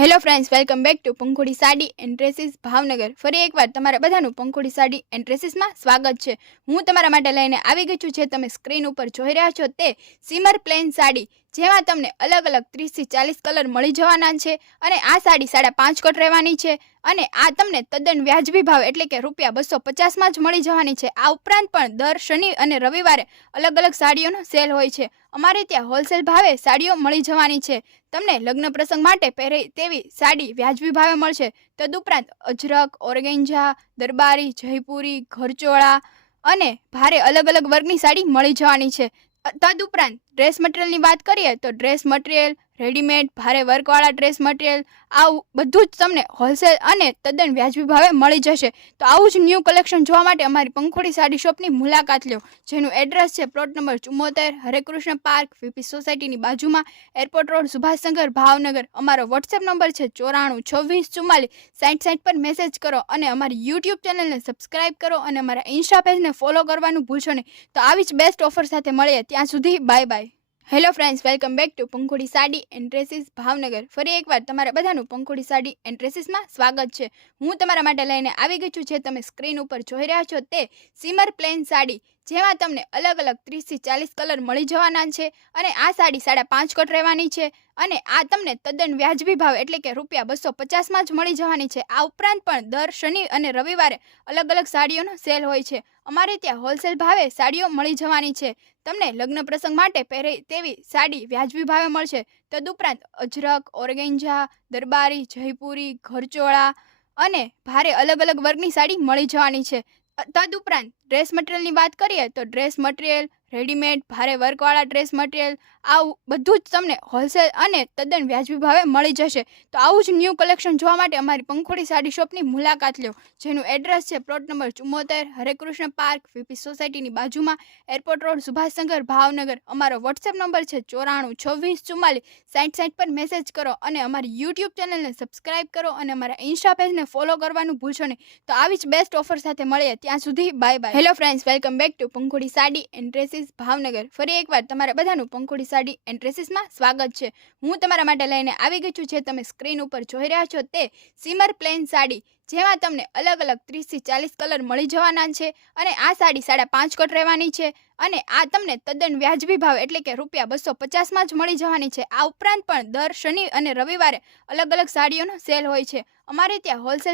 Hello friends welcome back to Pankhodi sari and dresses Bhavnagar ફરી એકવાર તમારા બધાનું પંખોડી સાડી એન્ડ ડ્રેસીસમાં સ્વાગત છે. હું તમારા માટે લઈને આવી ગઈ છું જે તમે સ્ક્રીન ઉપર જોઈ રહ્યા છો તે સિમર પ્લેન સાડી જેમાં તમને અલગ અલગ ત્રીસથી ચાલીસ કલર મળી જવાના છે અને આ સાડી સાડા પાંચ કટ રહેવાની છે અને આ તમને તદ્દન વ્યાજબી ભાવ એટલે કે રૂપિયા બસો પચાસમાં જ મળી જવાની છે. આ ઉપરાંત પણ દર શનિ અને રવિવારે અલગ અલગ સાડીઓનો સેલ હોય છે. અમારે ત્યાં હોલસેલ ભાવે સાડીઓ મળી જવાની છે. તમને લગ્ન પ્રસંગ માટે પહેરે તેવી સાડી વ્યાજબી ભાવે મળશે. તદુપરાંત અજરક ઓર્ગેન્જા દરબારી, જયપુરી, ઘરચોળા અને ભારે અલગ અલગ વર્ગની સાડી મળી જવાની છે. તદુપરાંત ડ્રેસ મટીરિયલની વાત કરીએ તો ડ્રેસ મટીરિયલ રેડીમેડ ભારે વર્કવાળા ડ્રેસ મટીરિયલ આવું બધું જ તમને હોલસેલ અને તદ્દન વ્યાજબી ભાવે મળી જશે. તો આવું જ ન્યૂ કલેક્શન જોવા માટે અમારી પંખોડી સાડી શોપની મુલાકાત લો. જેનું એડ્રેસ છે પ્લોટ નંબર ચુમ્મોતેર હરેકૃષ્ણ પાર્ક વીપી સોસાયટીની બાજુમાં. Airport road Subhashnagar, Bhavnagar. અમારો વોટ્સએપ નંબર છે ચોરાણું છવ્વીસ ચુમ્માલીસ સાઠ સાઠ પર મેસેજ કરો અને અમારી યુટ્યુબ ચેનલને સબસ્ક્રાઇબ કરો અને અમારા ઇન્સ્ટા પેજને ફોલો કરવાનું ભૂલશો નહીં. તો આવી જ બેસ્ટ ઓફર સાથે મળીએ. ત્યાં સુધી bye bye hello friends welcome back to Pankhodi sari and dresses Bhavnagar ફરી એકવાર તમારા બધાનું પંખોડી સાડી એન્ડ ડ્રેસીસમાં સ્વાગત છે. હું તમારા માટે લઈને આવી ગઈ છું, જે તમે સ્ક્રીન ઉપર જોઈ રહ્યા છો તે સીમર પ્લેન સાડી જેમાં તમને અલગ અલગ ત્રીસથી ચાલીસ કલર મળી જવાના છે અને આ સાડી સાડા પાંચ કટ રહેવાની છે અને આ તમને તદ્દન વ્યાજબી ભાવ એટલે કે રૂપિયા બસો પચાસમાં જ મળી જવાની છે. આ ઉપરાંત પણ દર શનિ અને રવિવારે અલગ અલગ સાડીઓનો સેલ હોય છે. અમારે ત્યાં હોલસેલ ભાવે સાડીઓ મળી જવાની છે. તમને લગ્ન પ્રસંગ માટે પહેરે તેવી સાડી વ્યાજબી ભાવે મળશે. તદુપરાંત અજરક ઓર્ગેન્જા દરબારી, જયપુરી, ઘરચોળા અને ભારે અલગ અલગ વર્ગની સાડી મળી જવાની છે. અ- તદુપરાંત ડ્રેસ મટીરિયલની વાત કરીએ તો ડ્રેસ મટીરિયલ રેડીમેડ ભારે વર્કવાળા ડ્રેસ મટીરિયલ આવું બધું જ તમને હોલસેલ અને તદ્દન વ્યાજબી ભાવે મળી જશે. તો આવું જ ન્યૂ કલેક્શન જોવા માટે અમારી પંખોડી સાડી શોપની મુલાકાત લો. જેનું એડ્રેસ છે પ્લોટ નંબર ચુમ્મોતેર હરેકૃષ્ણ પાર્ક વીપી સોસાયટીની બાજુમાં એરપોર્ટ રોડ સુભાષનગર ભાવનગર. અમારો વોટ્સએપ નંબર છે ચોરાણું છવ્વીસ ચુમ્માલીસ સાઠ સાઠ પર મેસેજ કરો અને અમારી યુટ્યુબ ચેનલને સબસ્ક્રાઇબ કરો અને અમારા ઇન્સ્ટા પેજને ફોલો કરવાનું ભૂલશો નહીં. તો આવી જ બેસ્ટ ઓફર સાથે મળીએ. ત્યાં સુધી bye bye hello friends welcome back to Pankhodi sari and dresses Bhavnagar. ફરી એકવાર તમારા બધાનું પંખોડી સાડી એન્ડ ડ્રેસીસમાં સ્વાગત છે. હું તમારા માટે લઈને આવી ગઈ છું, જે તમે સ્ક્રીન ઉપર જોઈ રહ્યા છો તે સિમર પ્લેન સાડી, જેમાં તમને અલગ અલગ ત્રીસથી ચાલીસ કલર મળી જવાના છે અને આ સાડી સાડા પાંચ કટ રહેવાની છે અને આ તમને તદ્દન વ્યાજબી ભાવ એટલે કે રૂપિયા બસો પચાસમાં જ મળી જવાની છે. આ ઉપરાંત પણ દર શનિ અને રવિવારે અલગ અલગ સાડીઓનો સેલ હોય છે. અમારે ત્યાં હોલસેલ